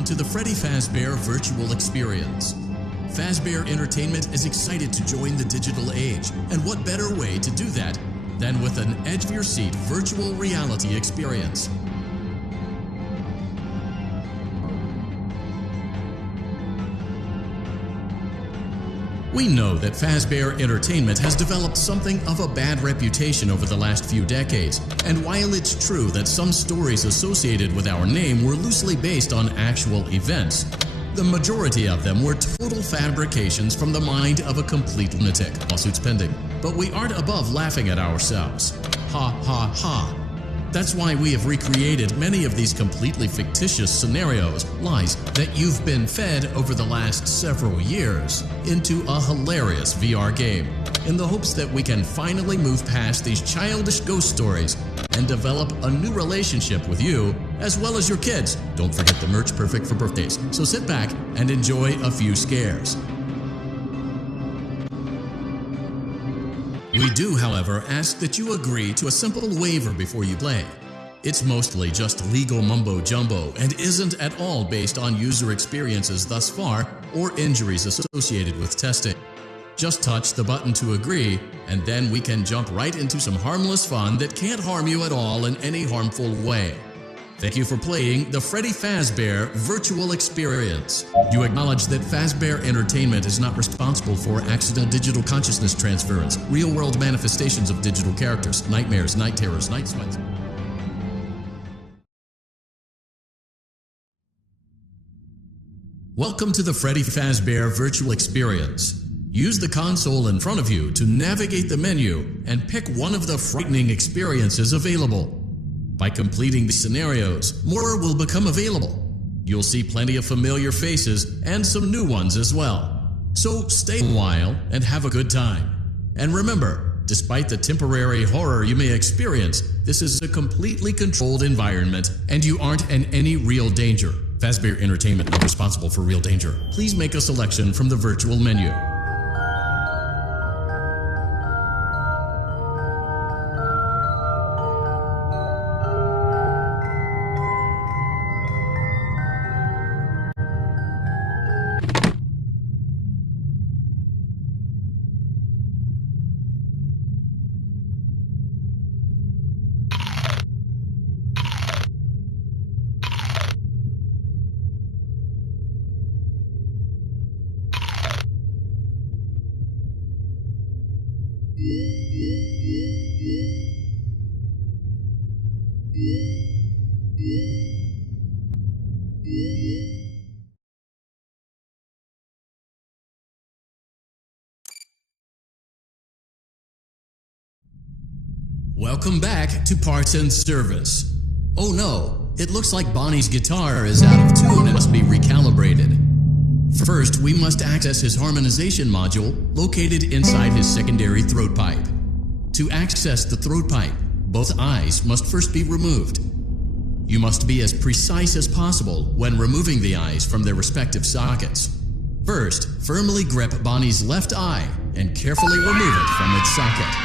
welcome to the Freddy Fazbear Virtual Experience. Fazbear Entertainment is excited to join the digital age, and what better way to do that than with an edge-of-your-seat virtual reality experience. We know that Fazbear Entertainment has developed something of a bad reputation over the last few decades, and while it's true that some stories associated with our name were loosely based on actual events, the majority of them were total fabrications from the mind of a complete lunatic. Lawsuits pending. But we aren't above laughing at ourselves. Ha ha ha. That's why we have recreated many of these completely fictitious scenarios, lies that you've been fed over the last several years, into a hilarious VR game, in the hopes that we can finally move past these childish ghost stories and develop a new relationship with you, as well as your kids. Don't forget the merch perfect for birthdays, so sit back and enjoy a few scares. We do, however, ask that you agree to a simple waiver before you play. It's mostly just legal mumbo-jumbo and isn't at all based on user experiences thus far or injuries associated with testing. Just touch the button to agree, and then we can jump right into some harmless fun that can't harm you at all in any harmful way. Thank you for playing the Freddy Fazbear Virtual Experience. You acknowledge that Fazbear Entertainment is not responsible for accidental digital consciousness transference, real-world manifestations of digital characters, nightmares, night terrors, night sweats. Welcome to the Freddy Fazbear Virtual Experience. Use the console in front of you to navigate the menu and pick one of the frightening experiences available. By completing the scenarios, more will become available. You'll see plenty of familiar faces and some new ones as well. So stay a while and have a good time. And remember, despite the temporary horror you may experience, this is a completely controlled environment and you aren't in any real danger. Fazbear Entertainment not responsible for real danger. Please make a selection from the virtual menu. Welcome back to Parts and Service. Oh no, it looks like Bonnie's guitar is out of tune and must be recalibrated. First, we must access his harmonization module located inside his secondary throat pipe. To access the throat pipe, both eyes must first be removed. You must be as precise as possible when removing the eyes from their respective sockets. First, firmly grip Bonnie's left eye and carefully remove it from its socket.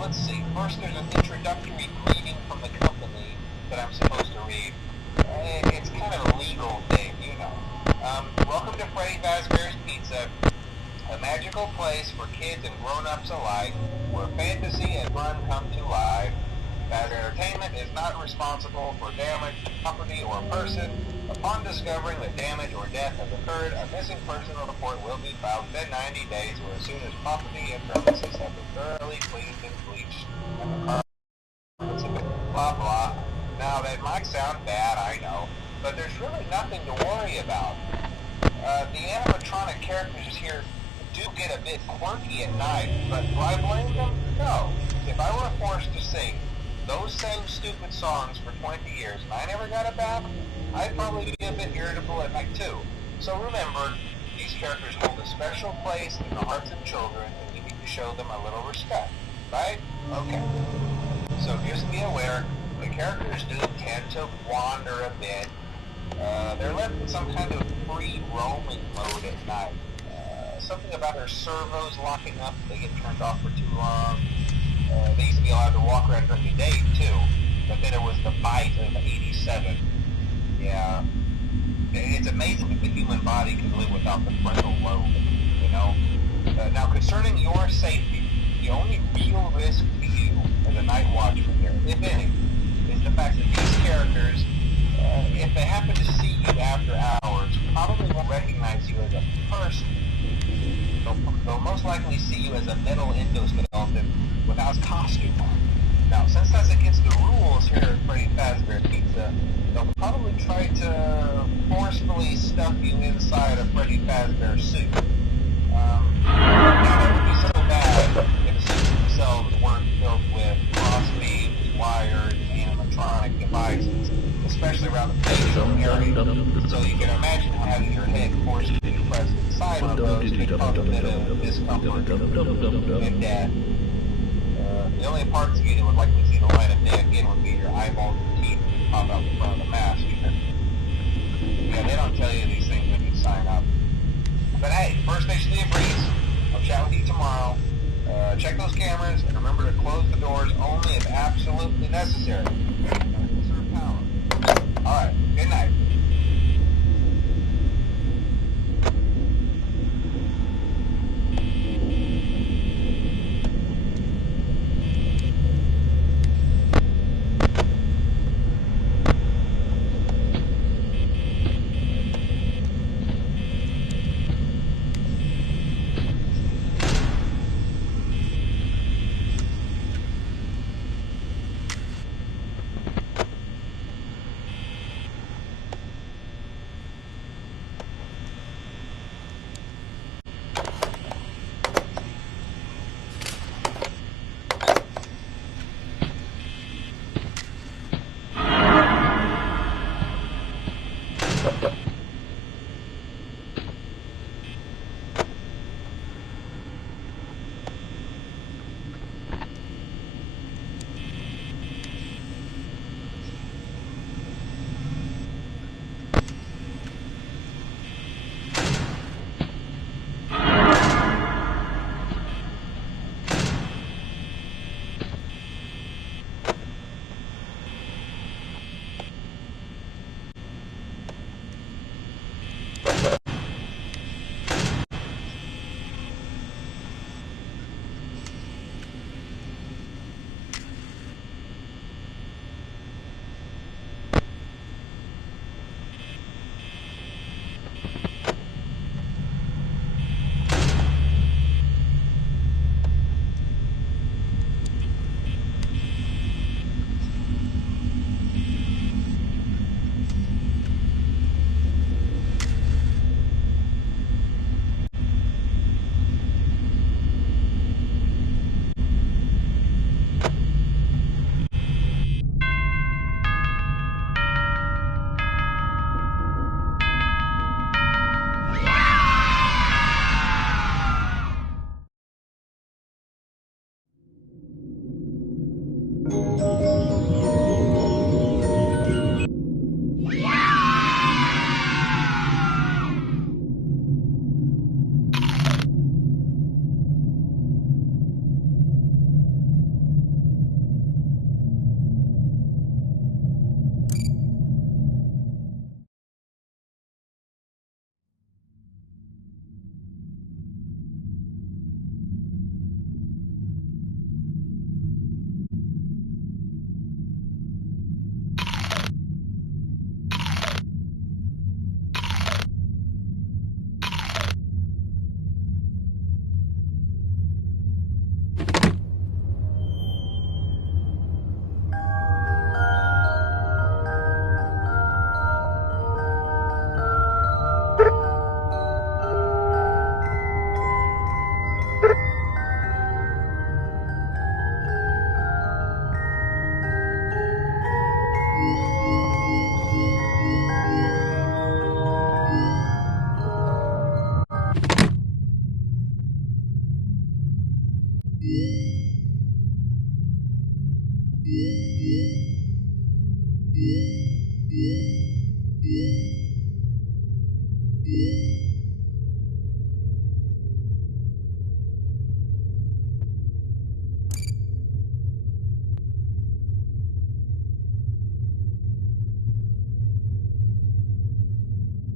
Let's see. First, there's an introductory greeting from the company that I'm supposed to read. It's kind of a legal thing, you know. Welcome to Freddy Fazbear's Pizza, a magical place for kids and grown-ups alike, where fantasy and fun come to life. Fazbear Entertainment is not responsible for damage to property or person. Upon discovering that damage or death has occurred, a missing person report will be filed within 90 days or as soon as property and premises have been thoroughly cleaned and bleached and the carpets have been blah blah. Now that might sound bad, I know, but there's really nothing to worry about. The animatronic characters here do get a bit quirky at night, but do I blame them? No. If I were forced to sing those same stupid songs for 20 years and I never got a bath, I'd probably be a bit irritable at night too. So remember, these characters hold a special place in the hearts of children and you need to show them a little respect, right? Okay. So just be aware, the characters do tend to wander a bit. They're left in some kind of free roaming mode at night. Something about their servos locking up if they get turned off for too long. They used to be allowed to walk around during the day too, but then it was the bite of 87. Yeah. It's amazing that the human body can live without the frontal lobe, you know? Now, concerning your safety, the only real risk to you as a night watchman here, if any, is the fact that these characters, if they happen to see you after hours, probably won't recognize you as a person. They'll most likely see you as a metal endoskeleton without his costume on. Now, since that's against the rules here at Freddy Fazbear Pizza, they'll probably try to forcefully stuff you inside a Freddy Fazbear suit. Now, that would be so bad if the suits themselves weren't filled with crossbeams, wires, animatronic devices, especially around the facial area. So you can imagine having your head forced to be pressed inside one of those could cause a bit of discomfort and death. The only parts of you that would likely see the light of day again would be your eyeballs and teeth that pop out the front of the mask. Yeah, they don't tell you these things when you sign up. But hey, first station of the breeze. I'll chat with you tomorrow. Check those cameras and remember to close the doors only if absolutely necessary. Conserve power. Alright, good night.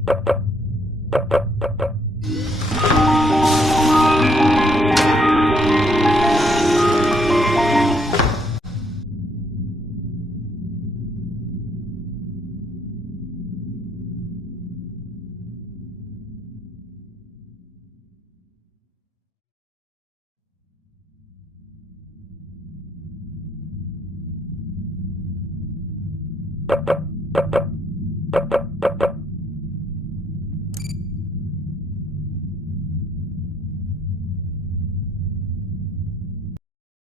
You